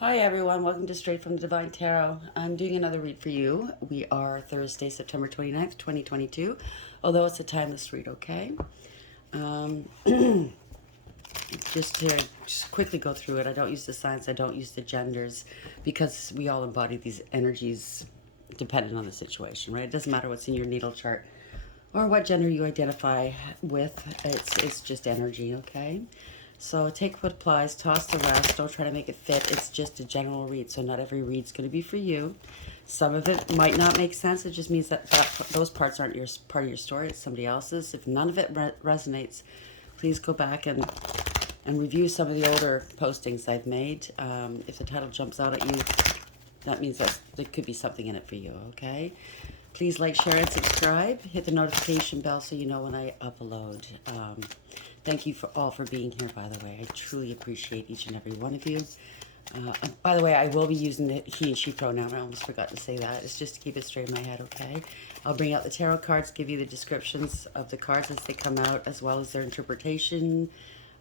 Hi everyone, welcome to Straight from the Divine Tarot. I'm doing another read for you. We are Thursday, September 29th, 2022, although it's a timeless read, okay? Um, just quickly go through it. I don't use the signs, I don't use the genders, because we all embody these energies dependent on the situation, right? It doesn't matter what's in your natal chart or what gender you identify with. It's just energy, okay? So take what applies, toss the rest. Don't try to make it fit. It's just a general read, so not every read's going to be for you. Some of it might not make sense. It just means that those parts aren't your part of your story. It's somebody else's. If none of it resonates, please go back and review some of the older postings I've made. If the title jumps out at you, that means that there could be something in it for you, okay? Please like, share, and subscribe. Hit the notification bell so you know when I upload. Thank you all for being here, by the way. I truly appreciate each and every one of you. By the way, I will be using the he and she pronoun. I almost forgot to say that. It's just to keep it straight in my head, okay? I'll bring out the tarot cards, give you the descriptions of the cards as they come out, as well as their interpretation.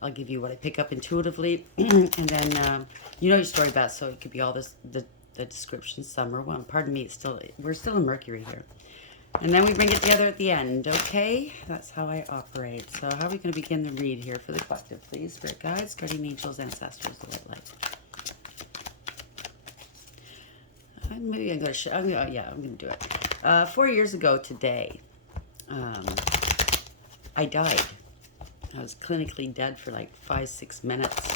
I'll give you what I pick up intuitively. And then, you know your story best, so it could be all the description, some or one. Pardon me, we're still in Mercury here. And then we bring it together at the end, okay? That's how I operate. So how are we going to begin the read here for the collective, please? Spirit guides, guardian angels, ancestors, the white light. Maybe I'm going to I'm going to do it. 4 years ago today, I died. I was clinically dead for like 5-6 minutes.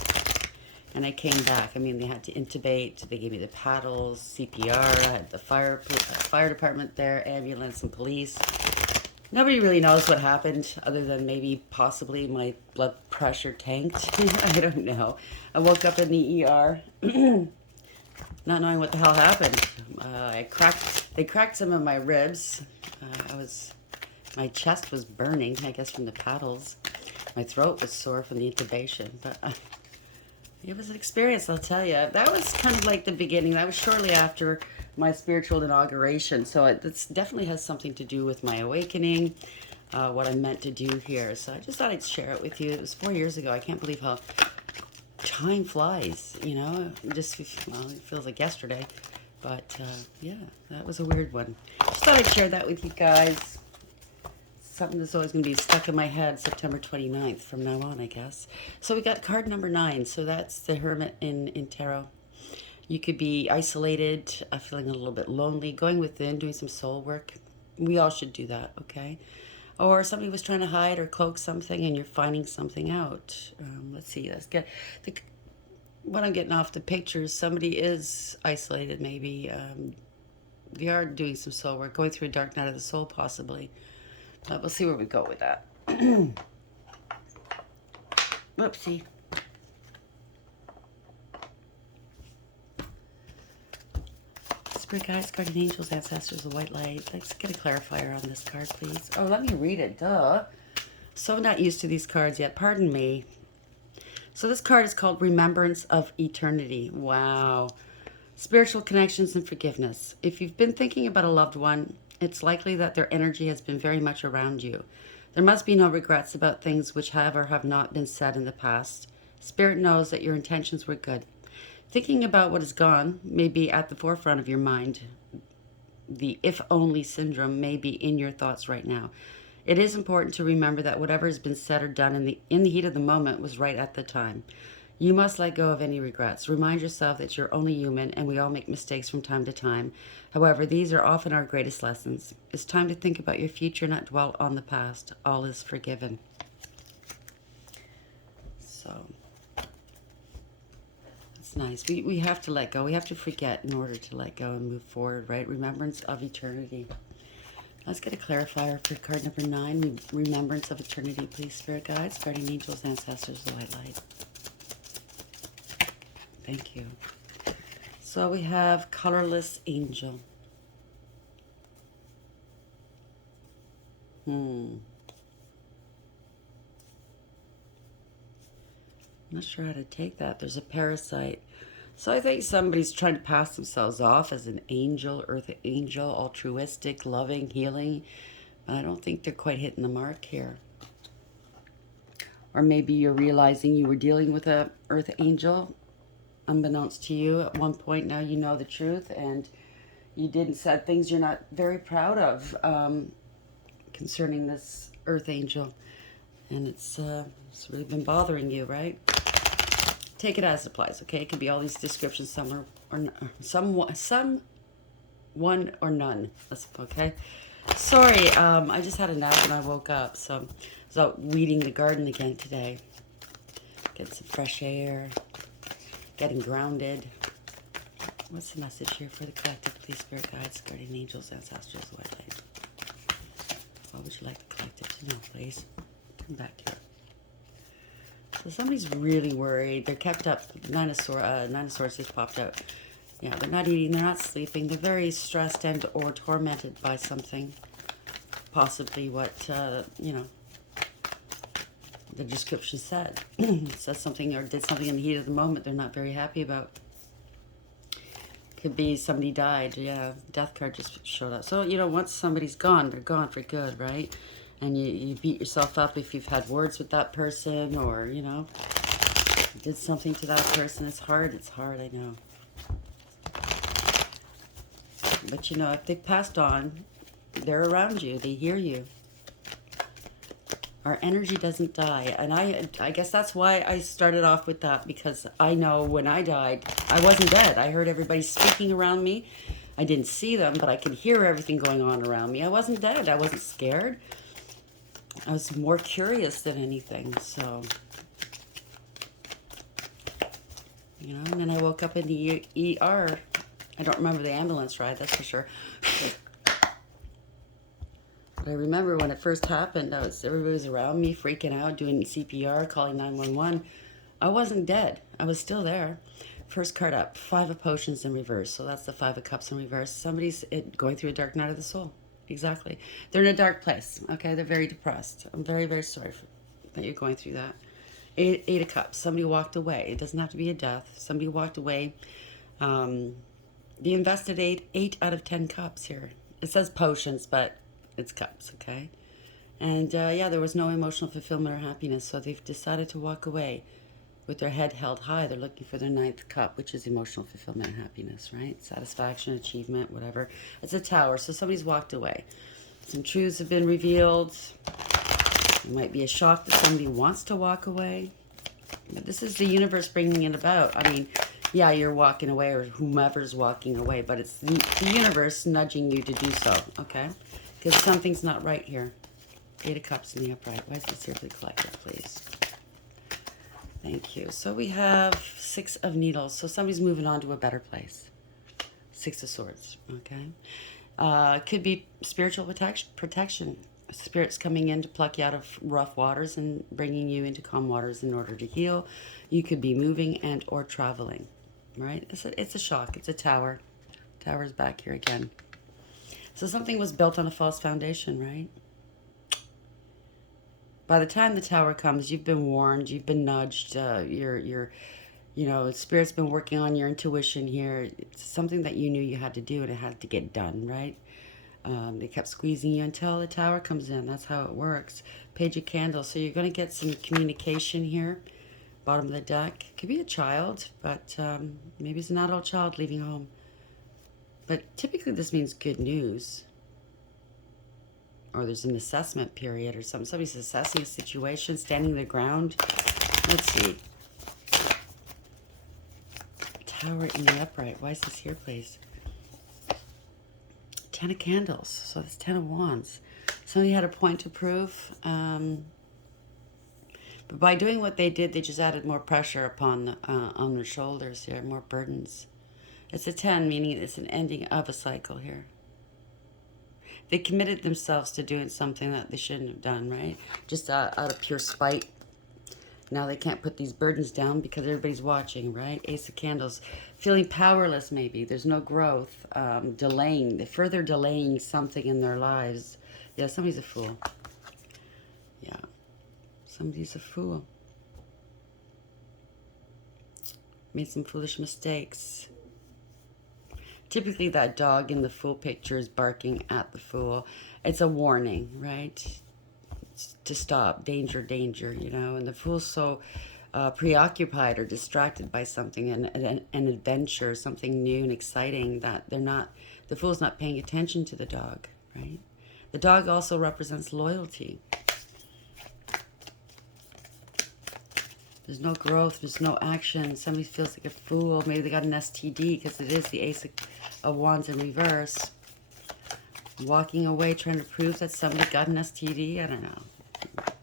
And I came back. I mean, they had to intubate. They gave me the paddles, CPR. I had the fire department there, ambulance and police. Nobody really knows what happened other than maybe possibly my blood pressure tanked. I don't know. I woke up in the ER not knowing what the hell happened. They cracked some of my ribs. My chest was burning, I guess, from the paddles. My throat was sore from the intubation, but it was an experience, I'll tell you. That was kind of like the beginning. That was shortly after my spiritual inauguration. So it definitely has something to do with my awakening, what I'm meant to do here. So I just thought I'd share it with you. It was 4 years ago. I can't believe how time flies, you know? It feels like yesterday. But yeah, that was a weird one. Just thought I'd share that with you guys. Something that's always going to be stuck in my head, September 29th from now on, I guess. So we got card number 9. So that's the Hermit in Tarot. You could be isolated, feeling a little bit lonely, going within, doing some soul work. We all should do that, okay? Or somebody was trying to hide or cloak something and you're finding something out. Let's see, let's get... What I'm getting off the pictures, somebody is isolated maybe. They are doing some soul work, going through a dark night of the soul possibly. We'll see where we go with that. Whoopsie. Spirit guides, guardian angels, ancestors, the white light. Let's get a clarifier on this card, please. Oh, let me read it. Duh. So not used to these cards yet. Pardon me. So this card is called Remembrance of Eternity. Wow. Spiritual connections and forgiveness. If you've been thinking about a loved one, it's likely that their energy has been very much around you. There must be no regrets about things which have or have not been said in the past. Spirit knows that your intentions were good. Thinking about what is gone may be at the forefront of your mind. The if only syndrome may be in your thoughts right now. It is important to remember that whatever has been said or done in the heat of the moment was right at the time. You must let go of any regrets. Remind yourself that you're only human and we all make mistakes from time to time. However, these are often our greatest lessons. It's time to think about your future, not dwell on the past. All is forgiven. So, it's nice. We have to let go. We have to forget in order to let go and move forward, right? Remembrance of eternity. Let's get a clarifier for card number 9. Remembrance of eternity, please, spirit guides, guardian angels, ancestors, the white light. Thank you. So we have colorless angel. I'm not sure how to take that. There's a parasite. So I think somebody's trying to pass themselves off as an angel, earth angel, altruistic, loving, healing. But I don't think they're quite hitting the mark here. Or maybe you're realizing you were dealing with a earth angel unbeknownst to you at one point. Now you know the truth, and you did and said things you're not very proud of concerning this earth angel. And it's really been bothering you, right? Take it as it applies, okay? It could be all these descriptions, some one or none. That's okay. Sorry, I just had a nap when I woke up, so I was out weeding the garden again today. Getting some fresh air, getting grounded. What's the message here for the collective? Please, spirit guides, guardian angels, ancestors, what would you like the collective to know, please? Come back here. So somebody's really worried. They're kept up. Nine of Swords just popped out. Yeah, they're not eating, they're not sleeping. They're very stressed and or tormented by something. Possibly what, the description said. Said something or did something in the heat of the moment they're not very happy about. Could be somebody died. Yeah, death card just showed up. So, once somebody's gone, they're gone for good, right? And you beat yourself up if you've had words with that person or, did something to that person. It's hard, I know. But, if they passed on, they're around you. They hear you. Our energy doesn't die. And I guess that's why I started off with that, because I know when I died, I wasn't dead. I heard everybody speaking around me. I didn't see them, but I could hear everything going on around me. I wasn't dead. I wasn't scared. I was more curious than anything, so... and then I woke up in the ER. I don't remember the ambulance ride, that's for sure. But I remember when it first happened, everybody was around me, freaking out, doing CPR, calling 911. I wasn't dead. I was still there. First card up, 5 of Potions in reverse. So that's the 5 of Cups in reverse. Somebody's going through a dark night of the soul. Exactly. They're in a dark place, okay? They're very depressed. I'm very, very sorry that you're going through that. 8 of Cups. Somebody walked away. It doesn't have to be a death. Somebody walked away. They invested 8 out of 10 cups here. It says potions, but it's cups, okay? And, there was no emotional fulfillment or happiness, so they've decided to walk away with their head held high. They're looking for their 9th cup, which is emotional fulfillment and happiness, right? Satisfaction, achievement, whatever. It's a Tower, so somebody's walked away. Some truths have been revealed. It might be a shock that somebody wants to walk away. But this is the universe bringing it about. I mean, yeah, you're walking away, or whomever's walking away, but it's the universe nudging you to do so, okay? Because something's not right here. 8 of Cups in the upright. Why is this here for the collective, please? Thank you. So we have 6 of Needles. So somebody's moving on to a better place. 6 of Swords, okay? Could be spiritual protection. Spirits coming in to pluck you out of rough waters and bringing you into calm waters in order to heal. You could be moving and or traveling, right? It's a shock. It's a Tower. Tower's back here again. So something was built on a false foundation, right? By the time the Tower comes, you've been warned, you've been nudged, Spirit's been working on your intuition here. It's something that you knew you had to do, and it had to get done, right? They kept squeezing you until the Tower comes in. That's how it works. Page of Candles. So you're going to get some communication here. Bottom of the deck. Could be a child, but maybe it's an adult child leaving home. But typically this means good news. Or there's an assessment period or something. Somebody's assessing a situation, standing their ground. Let's see. Tower in the upright. Why is this here, please? 10 of Candles. So that's 10 of Wands. Somebody had a point to prove. But by doing what they did, they just added more pressure upon on their shoulders here, more burdens. It's a 10, meaning it's an ending of a cycle here. They committed themselves to doing something that they shouldn't have done, right? Just out of pure spite. Now they can't put these burdens down because everybody's watching, right? Ace of Candles. Feeling powerless, maybe. There's no growth. Further delaying something in their lives. Yeah, somebody's a fool. Yeah. Somebody's a fool. Made some foolish mistakes. Typically that dog in the Fool picture is barking at the Fool. It's a warning, right? It's to stop. Danger, danger, and the Fool's so preoccupied or distracted by something, an adventure, something new and exciting, that the Fool's not paying attention to the dog, right? The dog also represents loyalty. There's no growth, there's no action. Somebody feels like a fool. Maybe they got an STD, because it is the Ace of Wands in reverse. Walking away, trying to prove that somebody got an STD. I don't know.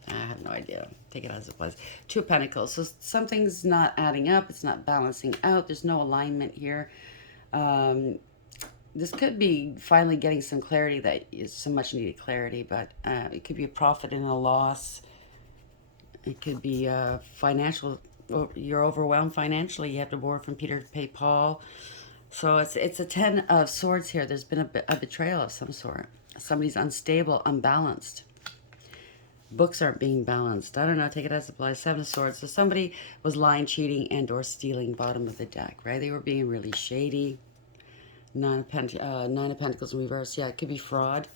I have no idea. Take it as it was. Two of Pentacles. So something's not adding up. It's not balancing out. There's no alignment here. This could be finally getting some clarity, that is so much needed clarity, but it could be a profit and a loss. It could be financial. You're overwhelmed financially. You have to borrow from Peter to pay Paul. So it's a 10 of Swords here. There's been a betrayal of some sort. Somebody's unstable, unbalanced. Books aren't being balanced. I don't know. Take it as it applies. 7 of Swords. So somebody was lying, cheating, and or stealing. Bottom of the deck, right? They were being really shady. 9 of Pentacles in reverse. Yeah, it could be fraud.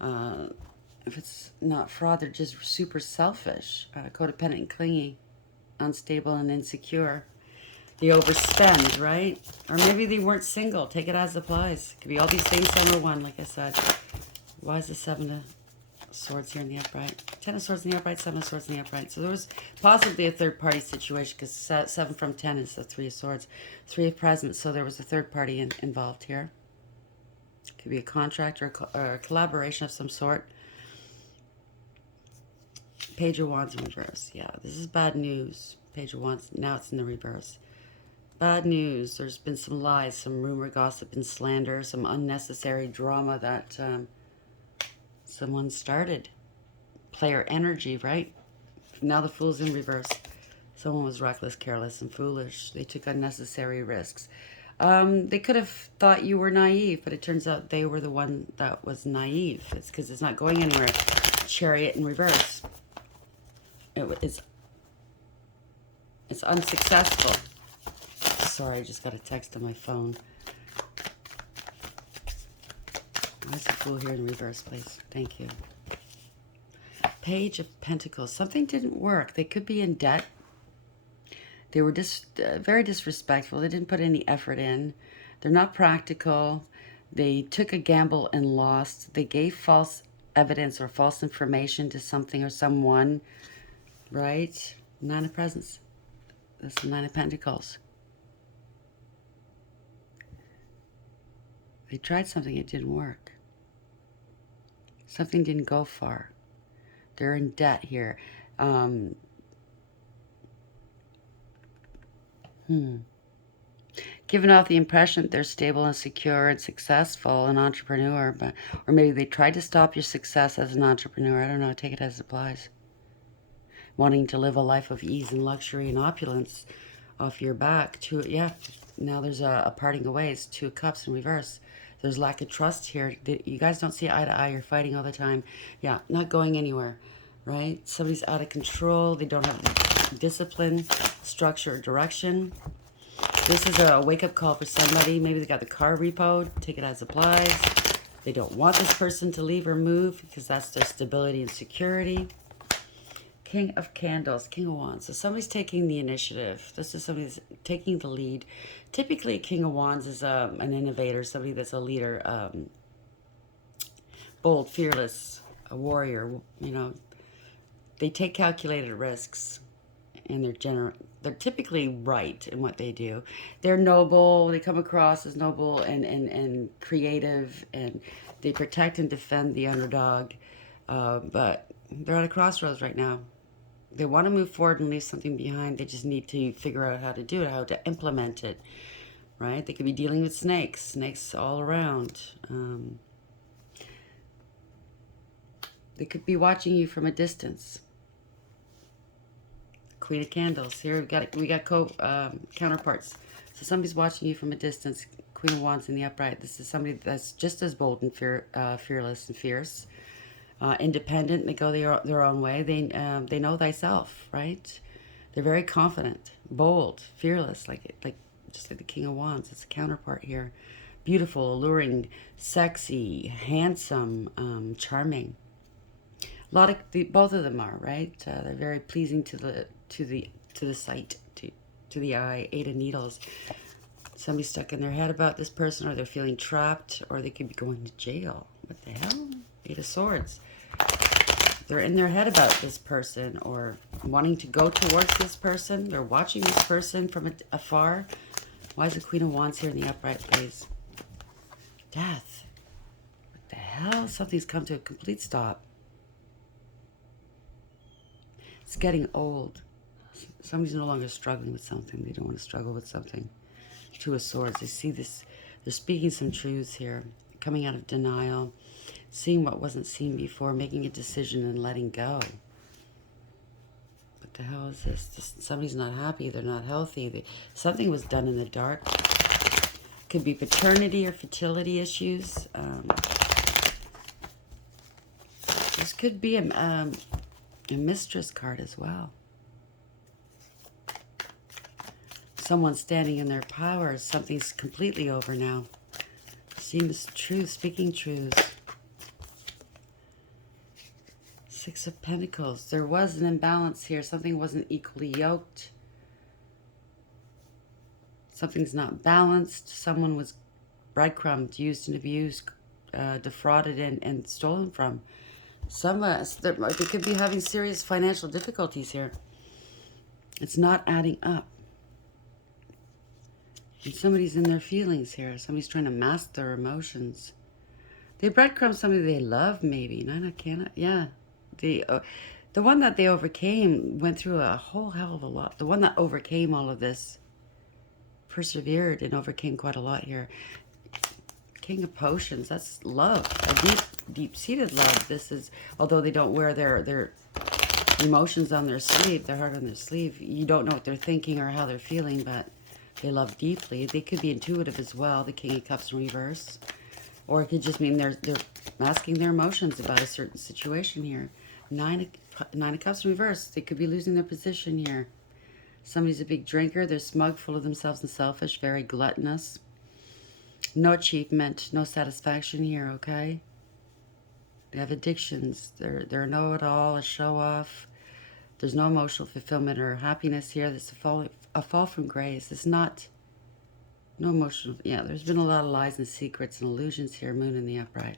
If it's not fraud, they're just super selfish. Codependent and clingy. Unstable and insecure. They overspend, right? Or maybe they weren't single. Take it as it applies. It could be all these things, some are one, like I said. Why is the 7 of Swords here in the upright? 10 of Swords in the upright, 7 of Swords in the upright. So there was possibly a third party situation, because 7 from 10 is the 3 of Swords. 3 of Presents, so there was a third party involved here. Could be a contract or a collaboration of some sort. Page of Wands in reverse. Yeah, this is bad news. Page of Wands, now it's in the reverse. Bad news. There's been some lies, some rumor, gossip, and slander, some unnecessary drama that someone started. Player energy, right? Now the Fool's in reverse. Someone was reckless, careless, and foolish. They took unnecessary risks. They could have thought you were naive, but it turns out they were the one that was naive. It's because it's not going anywhere. Chariot in reverse. It's unsuccessful. Sorry, I just got a text on my phone. Why's the Fool here in reverse, please? Thank you. Page of Pentacles. Something didn't work. They could be in debt. They were just very disrespectful. They didn't put any effort in. They're not practical. They took a gamble and lost. They gave false evidence or false information to something or someone, right? 9 of Presents. That's the 9 of Pentacles. They tried something, it didn't work. Something didn't go far. They're in debt here. Giving off the impression that they're stable and secure and successful, an entrepreneur, or maybe they tried to stop your success as an entrepreneur. I don't know, take it as it applies. Wanting to live a life of ease and luxury and opulence off your back. Now there's a parting of ways. 2 of Cups in reverse. There's lack of trust here. You guys don't see eye to eye. You're fighting all the time. Yeah, not going anywhere, right? Somebody's out of control. They don't have discipline, structure, or direction. This is a wake-up call for somebody. Maybe they got the car repoed. Take it as applies. They don't want this person to leave or move, because that's their stability and security. King of Candles, King of Wands. So somebody's taking the initiative. This is somebody that's taking the lead. Typically, King of Wands is an innovator, somebody that's a leader, bold, fearless, a warrior. You know, they take calculated risks, and they're typically right in what they do. They're noble. They come across as noble and creative, and they protect and defend the underdog. But they're at a crossroads right now. They want to move forward and leave something behind. They just need to figure out how to do it, how to implement it, right? They could be dealing with snakes all around. They could be watching you from a distance. Queen of Candles. Here we got counterparts. So somebody's watching you from a distance. Queen of Wands in the upright. This is somebody that's just as bold and fearless and fierce. Independent. They go their own way. They know thyself, right? They're very confident, bold, fearless, just like the King of Wands. It's a counterpart here. Beautiful, alluring, sexy, handsome, charming. Both of them are, right? They're very pleasing to to the sight, to the eye. 8 of Needles. Somebody's stuck in their head about this person, or they're feeling trapped, or they could be going to jail. What the hell? 8 of Swords. They're in their head about this person, or wanting to go towards this person. They're watching this person from afar. Why is the Queen of Wands here in the upright, please? Death. What the hell? Something's come to a complete stop. It's getting old. Somebody's no longer struggling with something. They don't want to struggle with something. 2 of Swords. They see this. They're speaking some truths here. Coming out of denial. Seeing what wasn't seen before. Making a decision and letting go. What the hell is this? Somebody's not happy. They're not healthy. Something was done in the dark. Could be paternity or fertility issues. This could be a mistress card as well. Someone standing in their power. Something's completely over now. Seeing this truth, speaking truths. 6 of Pentacles. There was an imbalance here. Something wasn't equally yoked. Something's not balanced. Someone was breadcrumbed, used and abused, defrauded and stolen from. They could be having serious financial difficulties here. It's not adding up. And somebody's in their feelings here. Somebody's trying to mask their emotions. They breadcrumb somebody they love, maybe. Yeah. The one that they overcame went through a whole hell of a lot. The one that overcame all of this persevered and overcame quite a lot here. King of Potions. That's love. A deep-seated love. This is, although they don't wear their emotions on their sleeve, their heart on their sleeve. You don't know what they're thinking or how they're feeling, but they love deeply. They could be intuitive as well. The King of Cups in reverse. Or it could just mean they're masking their emotions about a certain situation here. 9 of Cups in reverse. They could be losing their position here. Somebody's a big drinker. They're smug, full of themselves and selfish, very gluttonous. No achievement, no satisfaction here, okay? They have addictions. They're a know-it-all, a show-off. There's no emotional fulfillment or happiness here. This is a fall from grace. It's not... No emotional... Yeah, there's been a lot of lies and secrets and illusions here. Moon in the upright.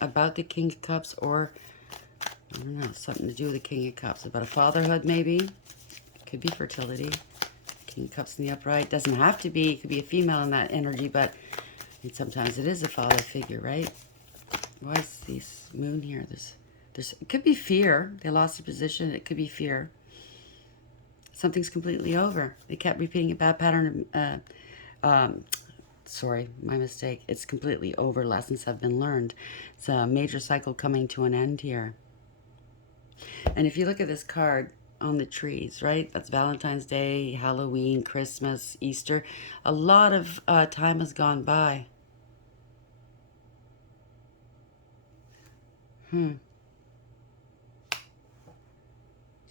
About the King of Cups, or... I don't know, something to do with the King of Cups. About a fatherhood, maybe. It could be fertility. King of Cups in the upright. Doesn't have to be. It could be a female in that energy, but sometimes it is a father figure, right? Why is this moon here? It could be fear. They lost their position. It could be fear. Something's completely over. They kept repeating a bad pattern. Sorry, my mistake. It's completely over. Lessons have been learned. It's a major cycle coming to an end here. And if you look at this card on the trees, right? That's Valentine's Day, Halloween, Christmas, Easter. A lot of time has gone by. So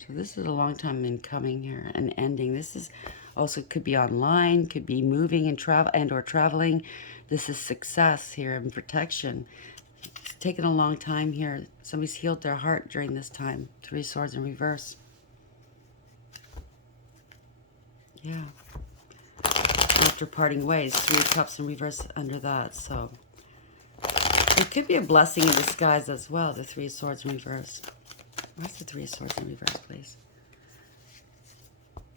this is a long time in coming here, an ending. This is also could be online, could be moving and or traveling. This is success here and protection. It's taken a long time here. Somebody's healed their heart during this time. 3 swords in reverse. Yeah. After parting ways, 3 cups in reverse under that. So it could be a blessing in disguise as well, the 3 swords in reverse. Where's the 3 swords in reverse, please?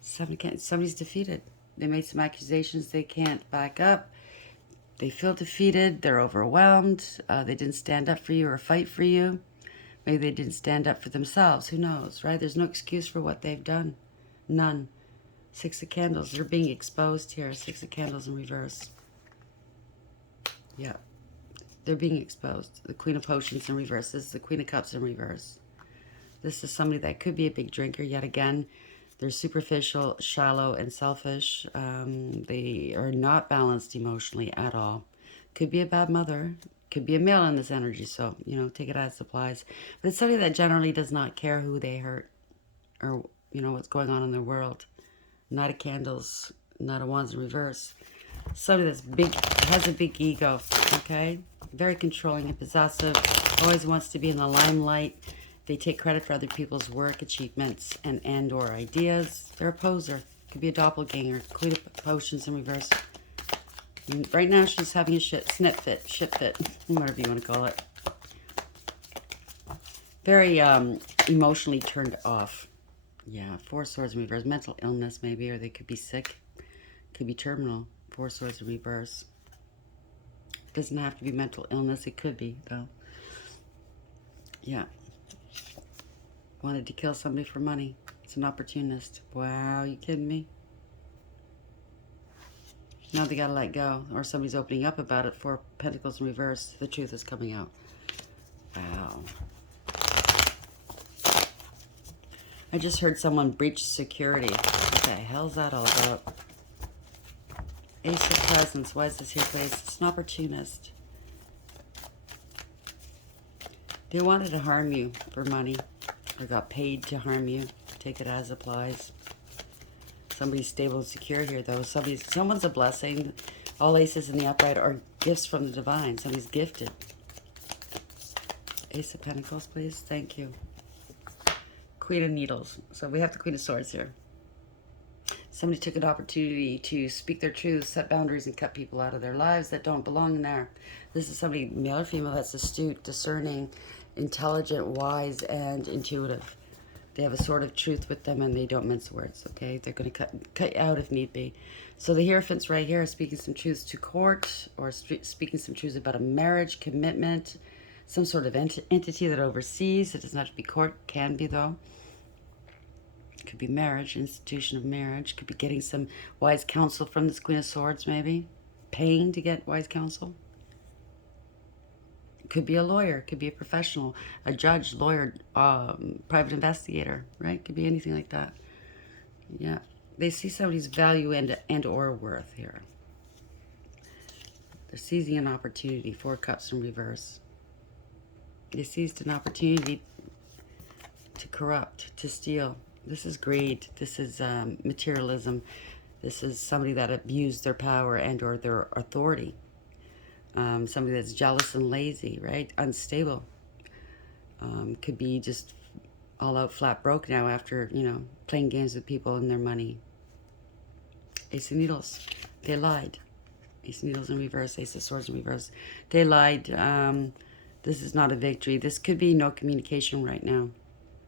Somebody's defeated. They made some accusations they can't back up. They feel defeated. They're overwhelmed. They didn't stand up for you or fight for you. Maybe they didn't stand up for themselves. Who knows, right? There's no excuse for what they've done. None. 6 of Candles. They're being exposed here. 6 of Candles in reverse. Yeah. They're being exposed. The Queen of Potions in reverse. This is the Queen of Cups in reverse. This is somebody that could be a big drinker yet again. They're superficial, shallow, and selfish. They are not balanced emotionally at all. Could be a bad mother. Could be a male in this energy, so, you know, take it as supplies. But it's somebody that generally does not care who they hurt or, you know, what's going on in their world. Knight of Candles, Knight of Wands in reverse. Somebody that's big, has a big ego, okay? Very controlling and possessive. Always wants to be in the limelight. They take credit for other people's work, achievements, and or ideas. They're a poser. Could be a doppelganger. Queen of Potions in reverse. And right now she's having a shit fit, whatever you want to call it. Very emotionally turned off. Yeah, 4 Swords in reverse. Mental illness maybe, or they could be sick. Could be terminal. 4 Swords in reverse. Doesn't have to be mental illness. It could be, though. Yeah. Wanted to kill somebody for money. It's an opportunist. Wow, you kidding me? Now they gotta let go. Or somebody's opening up about it. 4 Pentacles in reverse. The truth is coming out. Wow. I just heard someone breach security. What the hell's that all about? Ace of Presents. Why is this here, please? It's an opportunist. They wanted to harm you for money. Or got paid to harm you. Take it as applies. Somebody's stable and secure here, though. Someone's a blessing. All aces in the upright are gifts from the divine. Somebody's gifted. Ace of Pentacles, please. Thank you. Queen of Needles. So we have the Queen of Swords here. Somebody took an opportunity to speak their truth, set boundaries, and cut people out of their lives that don't belong there. This is somebody, male or female, that's astute, discerning, intelligent, wise, and intuitive. They have a sort of truth with them, and they don't mince words, okay? They're going to cut you out if need be. So the Hierophants right here are speaking some truths to court, or speaking some truths about a marriage, commitment, some sort of entity that oversees. It doesn't have to be court. Can be, though. It could be marriage, institution of marriage. Could be getting some wise counsel from this Queen of Swords, maybe. Paying to get wise counsel. Could be a lawyer, could be a professional, a judge, lawyer, private investigator, right? Could be anything like that. Yeah. They see somebody's value and or worth here. They're seizing an opportunity. 4 Cups in reverse. They seized an opportunity to corrupt, to steal. This is greed. This is materialism. This is somebody that abused their power and or their authority. Somebody that's jealous and lazy, right? Unstable. Could be just all out flat broke now after, playing games with people and their money. Ace of Needles. They lied. Ace of Needles in reverse. Ace of Swords in reverse. They lied. This is not a victory. This could be no communication right now.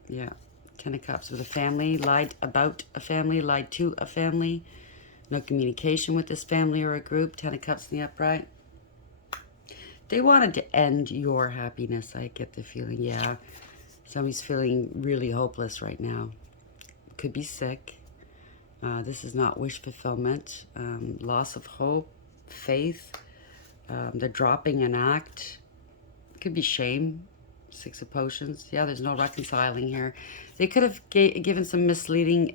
Yeah. 10 of Cups with a family. Lied about a family. Lied to a family. No communication with this family or a group. 10 of Cups in the upright. They wanted to end your happiness, I get the feeling. Yeah, somebody's feeling really hopeless right now. Could be sick. This is not wish fulfillment. Loss of hope, faith. They're dropping an act. Could be shame. 6 of Potions. Yeah, there's no reconciling here. They could have given some misleading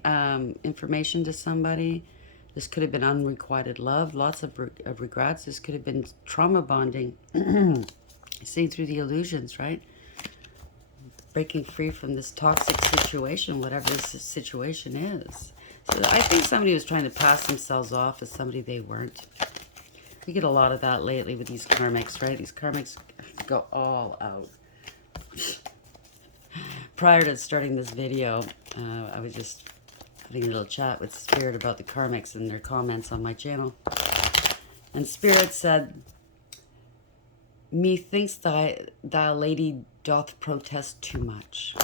information to somebody. This could have been unrequited love, lots of regrets. This could have been trauma bonding. Seeing through the illusions, right? Breaking free from this toxic situation, whatever this situation is. So I think somebody was trying to pass themselves off as somebody they weren't. We get a lot of that lately with these karmics, right? These karmics go all out. Prior to starting this video, I was just having a little chat with Spirit about the karmics and their comments on my channel. And Spirit said, "Methinks thou lady doth protest too much."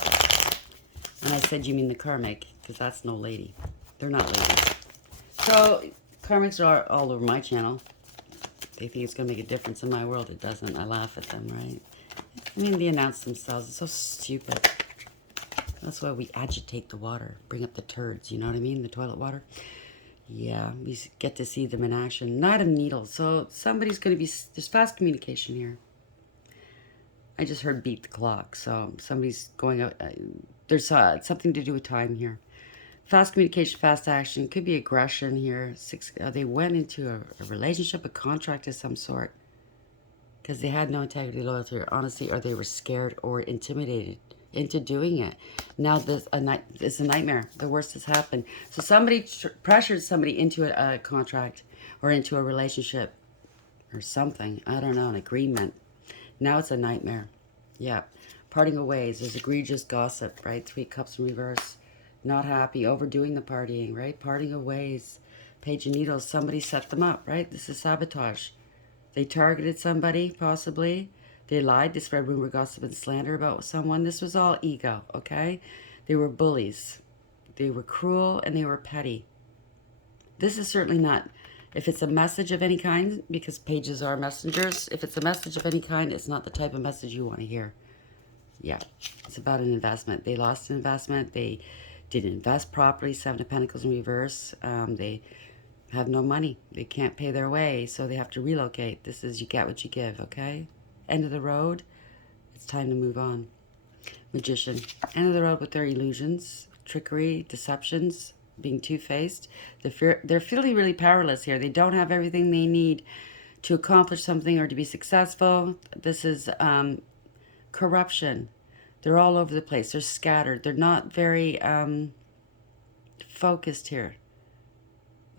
And I said, "You mean the karmic?" Because that's no lady. They're not ladies. So karmics are all over my channel. They think it's going to make a difference in my world. It doesn't. I laugh at them, right? I mean, they announce themselves. It's so stupid. That's why we agitate the water, bring up the turds, you know what I mean? The toilet water. Yeah, we get to see them in action. Knight of Needles. So somebody's going to be, there's fast communication here. I just heard beat the clock. So somebody's going out. There's something to do with time here. Fast communication, fast action. Could be aggression here. They went into a relationship, a contract of some sort. Because they had no integrity, loyalty, or honesty, or they were scared or intimidated into doing it. Now it's a nightmare. The worst has happened. So somebody pressured somebody into a contract or into a relationship or something. I don't know, an agreement. Now it's a nightmare. Yeah. Parting of ways. There's egregious gossip, right? 3 cups in reverse. Not happy. Overdoing the partying, right? Parting of ways. Page of needles. Somebody set them up, right? This is sabotage. They targeted somebody, possibly. They lied. They spread rumor, gossip, and slander about someone. This was all ego, okay? They were bullies. They were cruel, and they were petty. This is certainly not, if it's a message of any kind, because pages are messengers, if it's a message of any kind, it's not the type of message you want to hear. Yeah, it's about an investment. They lost an investment. They didn't invest properly. 7 of Pentacles in reverse. They have no money. They can't pay their way, so they have to relocate. This is you get what you give, okay? End of the road. It's time to move on. Magician. End of the road with their illusions, trickery, deceptions, being two-faced. They're feeling really powerless here. They don't have everything they need to accomplish something or to be successful. This is corruption. They're all over the place. They're scattered. They're not very focused here.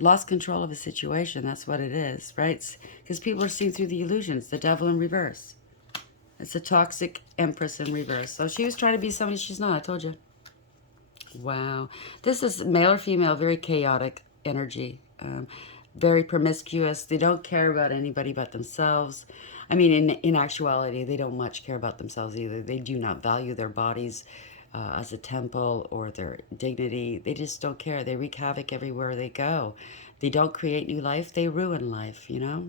Lost control of a situation. That's what it is, right? Because people are seeing through the illusions. The devil in reverse. It's a toxic empress in reverse. So she was trying to be somebody she's not. I told you. Wow. This is male or female, very chaotic energy. Very promiscuous. They don't care about anybody but themselves. I mean, in actuality, they don't much care about themselves either. They do not value their bodies as a temple or their dignity. They just don't care. They wreak havoc everywhere they go. They don't create new life. They ruin life, you know?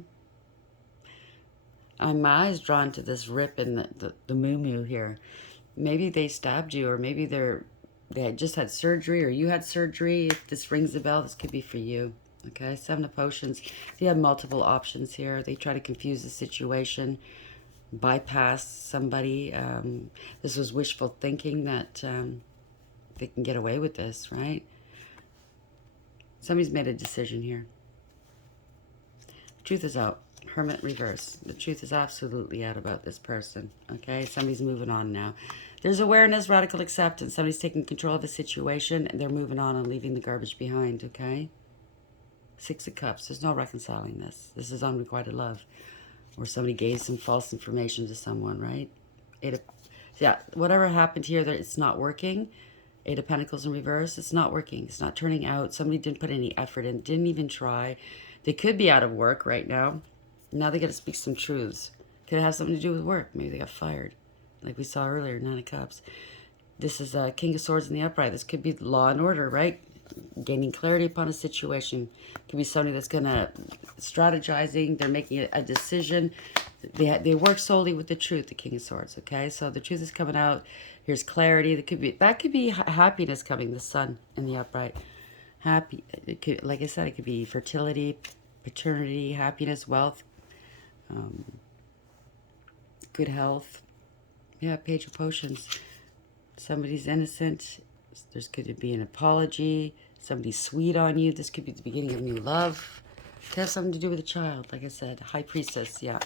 My eyes drawn to this rip in the moo-moo here. Maybe they stabbed you, or maybe they had just had surgery, or you had surgery. If this rings a bell, this could be for you. Okay, 7 of Potions. You have multiple options here. They try to confuse the situation, bypass somebody. This was wishful thinking that they can get away with this, right? Somebody's made a decision here. The truth is out. Hermit reverse. The truth is absolutely out about this person. Okay, somebody's moving on now. There's awareness, radical acceptance. Somebody's taking control of the situation, and they're moving on and leaving the garbage behind, okay? 6 of Cups. There's no reconciling this. This is unrequited love. Or somebody gave some false information to someone, right? Yeah, whatever happened here, it's not working. 8 of Pentacles in reverse. It's not working. It's not turning out. Somebody didn't put any effort in. Didn't even try. They could be out of work right now. Now they got to speak some truths. Could have something to do with work. Maybe they got fired. Like we saw earlier, 9 of Cups. This is King of Swords in the upright. This could be law and order, right? Gaining clarity upon a situation. Could be somebody that's going to strategizing. They're making a decision. They work solely with the truth, the King of Swords, okay? So the truth is coming out. Here's clarity. That could be happiness coming, the sun in the upright. Happy, like I said, it could be fertility, paternity, happiness, wealth, good health. Yeah, Page of Potions. Somebody's innocent. There's going to be an apology. Somebody's sweet on you. This could be the beginning of new love. Could have something to do with a child, like I said. High Priestess, yeah.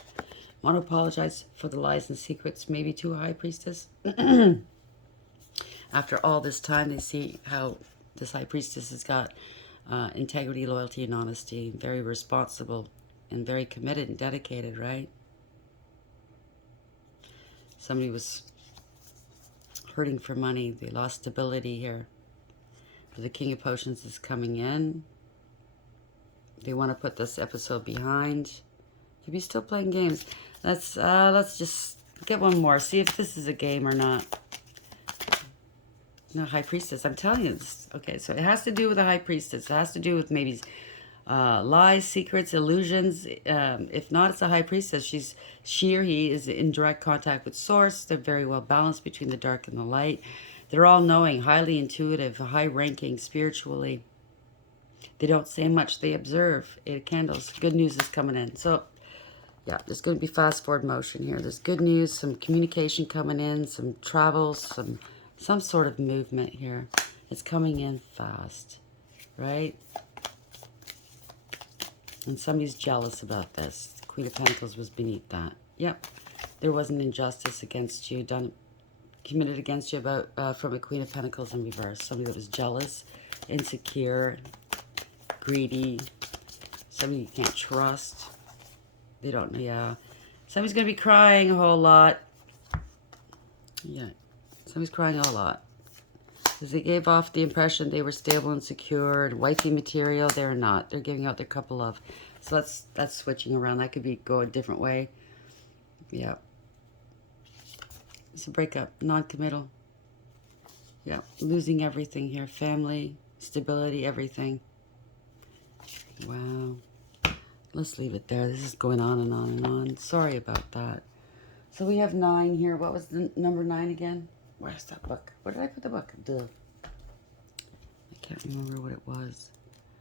Want to apologize for the lies and secrets, maybe to a High Priestess. After all this time, they see how this High Priestess has got integrity, loyalty, and honesty. Very responsible and very committed and dedicated, right? Somebody was hurting for money. They lost stability here. The King of Potions is coming in. They want to put this episode behind. Could be still playing games. Let's just get one more. See if this is a game or not. No, High Priestess. I'm telling you this. Okay, so it has to do with the High Priestess. It has to do with maybe lies, secrets, illusions. If not, it's a High Priestess. She or he is in direct contact with Source. They're very well balanced between the dark and the light. They're all knowing, highly intuitive, high ranking spiritually. They don't say much. They observe. 8 of Candles. Good news is coming in. So, yeah, there's going to be fast forward motion here. There's good news, some communication coming in, some travels, some sort of movement here. It's coming in fast, right? And somebody's jealous about this. Queen of Pentacles was beneath that. Yep. There was an injustice against you, committed against you from a Queen of Pentacles in reverse. Somebody that was jealous, insecure, greedy. Somebody you can't trust. They don't know, yeah. Somebody's going to be crying a whole lot. Yeah. Somebody's crying a lot. Because they gave off the impression they were stable and secure and wifey material. They're not. They're giving out their cup of love. So that's switching around. That could be go a different way. Yeah. It's a breakup. Non-committal. Yeah. Losing everything here. Family, stability, everything. Wow. Let's leave it there. This is going on and on and on. Sorry about that. So we have 9 here. What was the number 9 again? Where's that book? Where did I put the book? Duh. I can't remember what it was.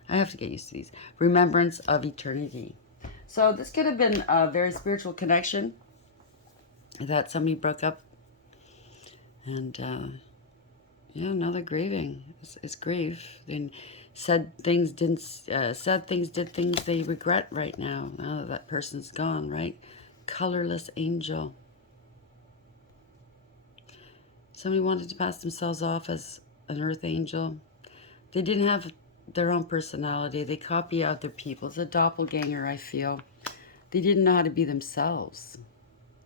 I have to get used to these. Remembrance of eternity. So this could have been a very spiritual connection that somebody broke up. And, yeah, now they're grieving. It's grief. And said things did things they regret right now. Now that that person's gone, right? Colorless angel. Somebody wanted to pass themselves off as an earth angel. They didn't have their own personality. They copy other people. It's a doppelganger, I feel. They didn't know how to be themselves,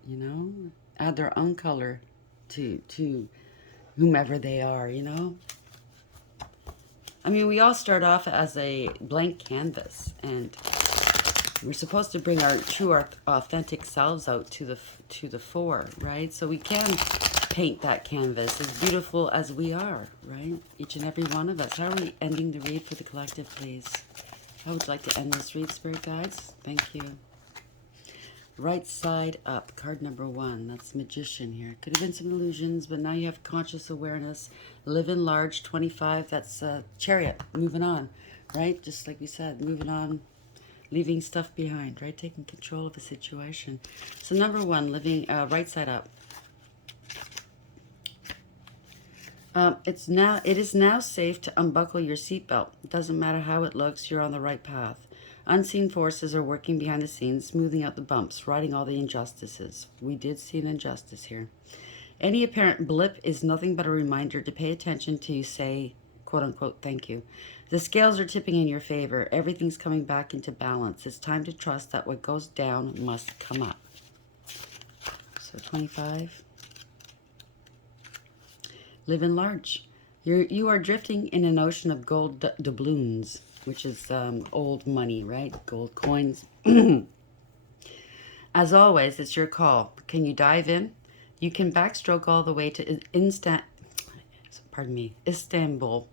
you know? Add their own color to whomever they are, you know? I mean, we all start off as a blank canvas, and we're supposed to bring our true, authentic selves out to the fore, right? So we can paint that canvas as beautiful as we are, right? Each and every one of us. How are we ending the read for the collective, please? I would like to end this read, Spirit Guides. Thank you. Right side up, card number 1. That's Magician here. Could have been some illusions, but now you have conscious awareness. Live in large, 25. That's Chariot, moving on, right? Just like we said, moving on, leaving stuff behind, right? Taking control of a situation. So number 1, living right side up. It is now safe to unbuckle your seatbelt. It doesn't matter how it looks, you're on the right path. Unseen forces are working behind the scenes, smoothing out the bumps, righting all the injustices. We did see an injustice here. Any apparent blip is nothing but a reminder to pay attention to say, quote unquote, thank you. The scales are tipping in your favor. Everything's coming back into balance. It's time to trust that what goes down must come up. So 25. Live in large. You are drifting in an ocean of gold doubloons, which is old money, right? Gold coins. As always, it's your call. Can you dive in? You can backstroke all the way to Istanbul,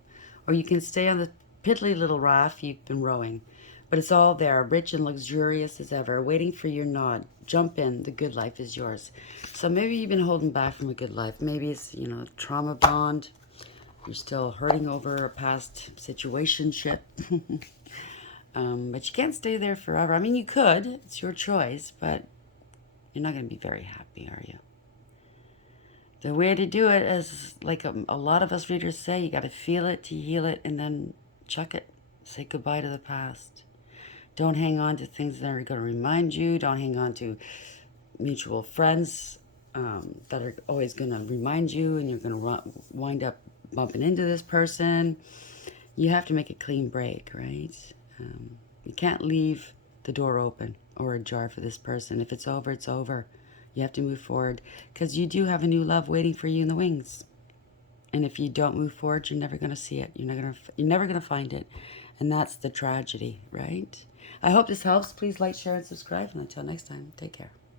or you can stay on the piddly little raft you've been rowing. But it's all there, rich and luxurious as ever, waiting for your nod. Jump in. The good life is yours. So maybe you've been holding back from a good life. Maybe it's, trauma bond. You're still hurting over a past situationship. But you can't stay there forever. I mean, you could. It's your choice. But you're not going to be very happy, are you? The way to do it is, like a lot of us readers say, you got to feel it to heal it and then chuck it. Say goodbye to the past. Don't hang on to things that are going to remind you. Don't hang on to mutual friends that are always going to remind you, and you're going to wind up bumping into this person. You have to make a clean break, right? You can't leave the door open or ajar for this person. If it's over, it's over. You have to move forward because you do have a new love waiting for you in the wings. And if you don't move forward, you're never going to see it. You're never going to find it. And that's the tragedy, right? I hope this helps. Please like, share, and subscribe. And until next time, take care.